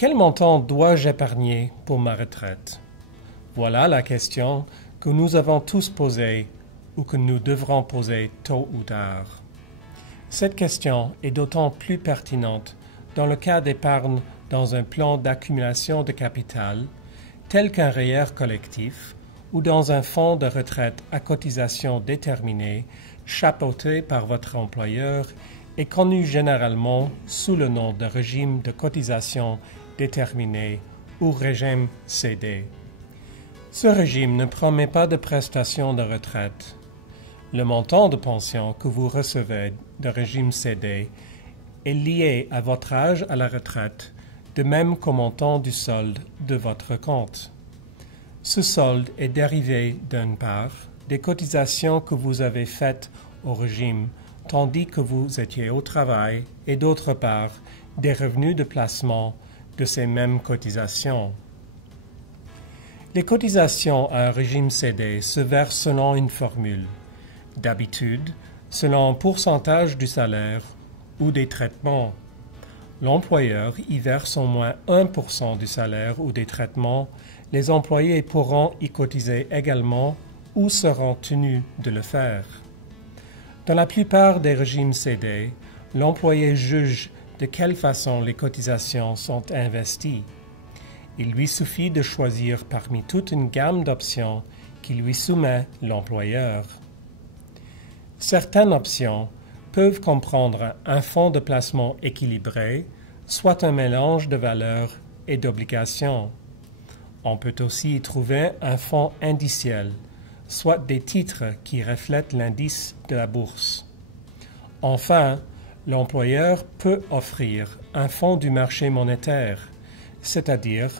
Quel montant dois-je épargner pour ma retraite? Voilà la question que nous avons tous posée ou que nous devrons poser tôt ou tard. Cette question est d'autant plus pertinente dans le cas d'épargne dans un plan d'accumulation de capital, tel qu'un REER collectif, ou dans un fonds de retraite à cotisation déterminée, chapeauté par votre employeur et connu généralement sous le nom de régime de cotisation déterminé ou régime CD. Ce régime ne promet pas de prestations de retraite. Le montant de pension que vous recevez de régime CD est lié à votre âge à la retraite, de même qu'au montant du solde de votre compte. Ce solde est dérivé, d'une part, des cotisations que vous avez faites au régime tandis que vous étiez au travail et d'autre part, des revenus de placement de ces mêmes cotisations. Les cotisations à un régime CD se versent selon une formule, d'habitude selon un pourcentage du salaire ou des traitements. L'employeur y verse au moins 1% du salaire ou des traitements. Les employés pourront y cotiser également ou seront tenus de le faire. Dans la plupart des régimes CD, l'employé juge de quelle façon les cotisations sont investies. Il lui suffit de choisir parmi toute une gamme d'options qui lui soumet l'employeur. Certaines options peuvent comprendre un fonds de placement équilibré, soit un mélange de valeurs et d'obligations. On peut aussi y trouver un fonds indiciel, soit des titres qui reflètent l'indice de la bourse. Enfin, l'employeur peut offrir un fonds du marché monétaire, c'est-à-dire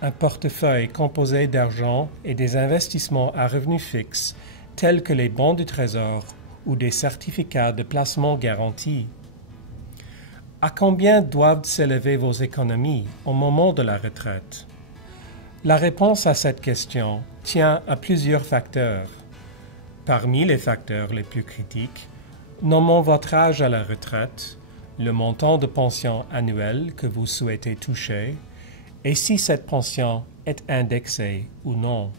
un portefeuille composé d'argent et des investissements à revenus fixes tels que les bons du Trésor ou des certificats de placement garantis. À combien doivent s'élever vos économies au moment de la retraite? La réponse à cette question tient à plusieurs facteurs. Parmi les facteurs les plus critiques, nommons votre âge à la retraite, le montant de pension annuel que vous souhaitez toucher et si cette pension est indexée ou non.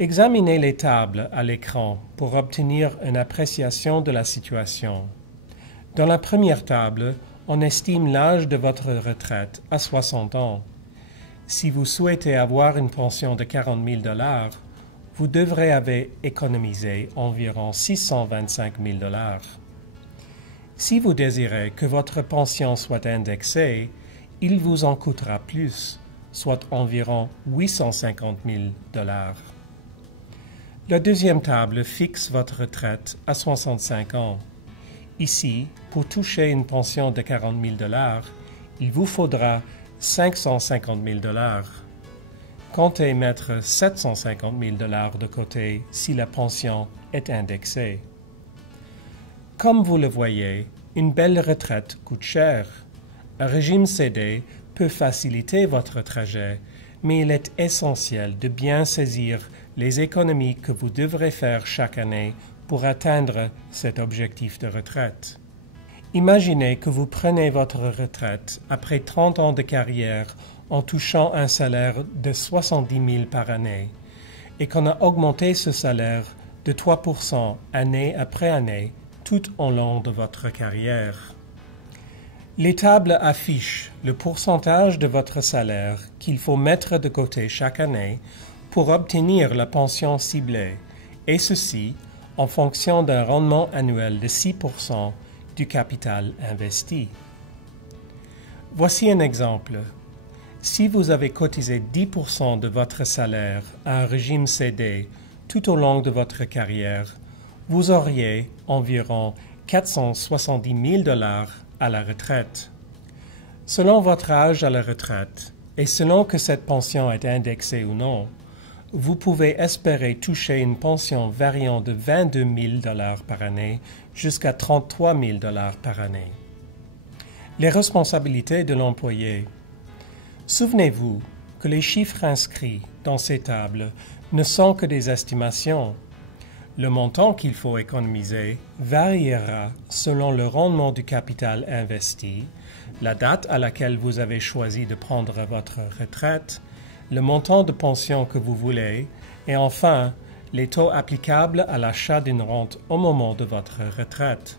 Examinez les tables à l'écran pour obtenir une appréciation de la situation. Dans la première table, on estime l'âge de votre retraite à 60 ans. Si vous souhaitez avoir une pension de 40 000 $, vous devrez avoir économisé environ 625 000 $. Si vous désirez que votre pension soit indexée, il vous en coûtera plus, soit environ 850 000 $. La deuxième table fixe votre retraite à 65 ans. Ici, pour toucher une pension de 40 000 $, il vous faudra 550 000 $. Comptez mettre 750 000 $ de côté si la pension est indexée. Comme vous le voyez, une belle retraite coûte cher. Un régime CD peut faciliter votre trajet, mais il est essentiel de bien saisir les économies que vous devrez faire chaque année pour atteindre cet objectif de retraite. Imaginez que vous prenez votre retraite après 30 ans de carrière en touchant un salaire de 70 000 par année et qu'on a augmenté ce salaire de 3% année après année tout au long de votre carrière. Les tables affichent le pourcentage de votre salaire qu'il faut mettre de côté chaque année pour obtenir la pension ciblée, et ceci en fonction d'un rendement annuel de 6% du capital investi. Voici un exemple. Si vous avez cotisé 10% de votre salaire à un régime CD tout au long de votre carrière, vous auriez environ 470 000 $ à la retraite. Selon votre âge à la retraite, et selon que cette pension est indexée ou non, vous pouvez espérer toucher une pension variant de 22 000 $ par année jusqu'à 33 000 $ par année. Les responsabilités de l'employé. Souvenez-vous que les chiffres inscrits dans ces tables ne sont que des estimations. Le montant qu'il faut économiser variera selon le rendement du capital investi, la date à laquelle vous avez choisi de prendre votre retraite, le montant de pension que vous voulez et enfin les taux applicables à l'achat d'une rente au moment de votre retraite.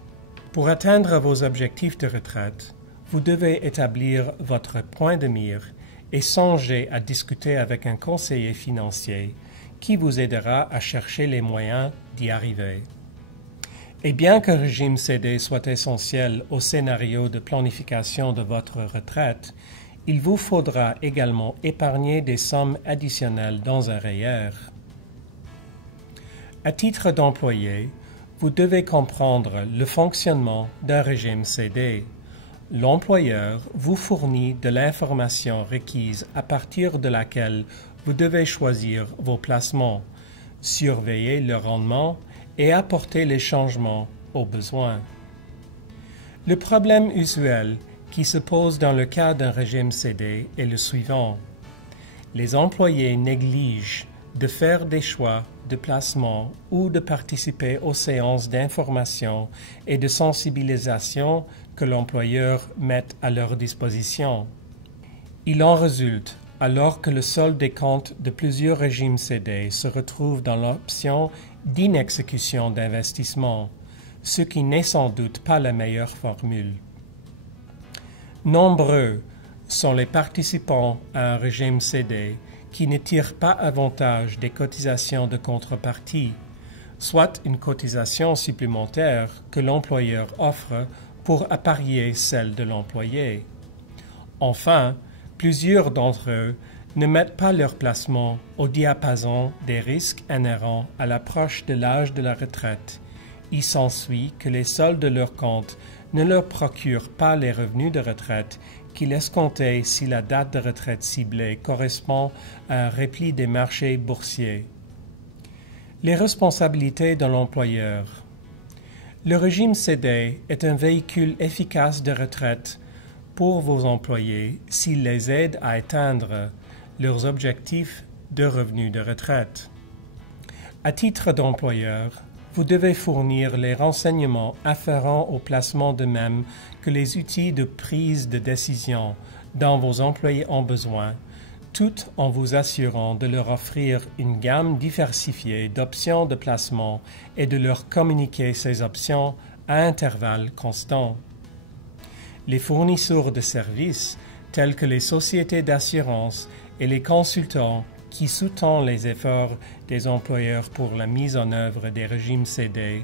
Pour atteindre vos objectifs de retraite, vous devez établir votre point de mire et songer à discuter avec un conseiller financier qui vous aidera à chercher les moyens d'y arriver. Et bien que le régime CD soit essentiel au scénario de planification de votre retraite, il vous faudra également épargner des sommes additionnelles dans un REER. À titre d'employé, vous devez comprendre le fonctionnement d'un régime CD. L'employeur vous fournit de l'information requise à partir de laquelle vous devez choisir vos placements, surveiller le rendement et apporter les changements au besoin. Le problème usuel qui se pose dans le cas d'un régime CD est le suivant. Les employés négligent de faire des choix de placement ou de participer aux séances d'information et de sensibilisation que l'employeur met à leur disposition. Il en résulte, alors que le solde des comptes de plusieurs régimes CD se retrouve dans l'option d'inexécution d'investissement, ce qui n'est sans doute pas la meilleure formule. Nombreux sont les participants à un régime CD qui ne tirent pas avantage des cotisations de contrepartie, soit une cotisation supplémentaire que l'employeur offre pour apparier celle de l'employé. Enfin, plusieurs d'entre eux ne mettent pas leur placement au diapason des risques inhérents à l'approche de l'âge de la retraite. Il s'ensuit que les soldes de leur compte ne leur procurent pas les revenus de retraite qu'il escomptait si la date de retraite ciblée correspond à un repli des marchés boursiers. Les responsabilités de l'employeur. Le régime CD est un véhicule efficace de retraite pour vos employés s'il les aide à atteindre leurs objectifs de revenus de retraite. À titre d'employeur, vous devez fournir les renseignements afférents au placement de même que les outils de prise de décision dont vos employés ont besoin, tout en vous assurant de leur offrir une gamme diversifiée d'options de placement et de leur communiquer ces options à intervalles constants. Les fournisseurs de services, tels que les sociétés d'assurance et les consultants qui sous-tendent les efforts des employeurs pour la mise en œuvre des régimes CD,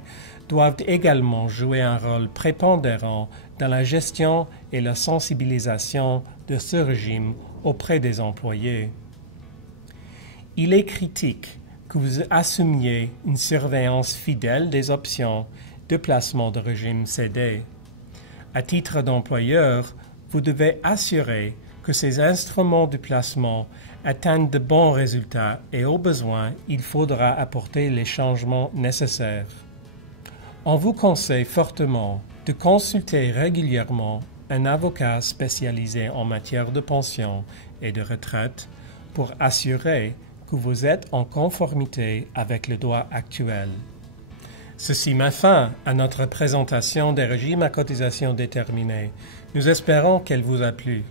doivent également jouer un rôle prépondérant dans la gestion et la sensibilisation de ce régime auprès des employés. Il est critique que vous assumiez une surveillance fidèle des options de placement de régime CD. À titre d'employeur, vous devez assurer que ces instruments de placement atteignent de bons résultats et au besoin, il faudra apporter les changements nécessaires. On vous conseille fortement de consulter régulièrement un avocat spécialisé en matière de pension et de retraite pour assurer que vous êtes en conformité avec le droit actuel. Ceci met fin à notre présentation des régimes à cotisation déterminée. Nous espérons qu'elle vous a plu.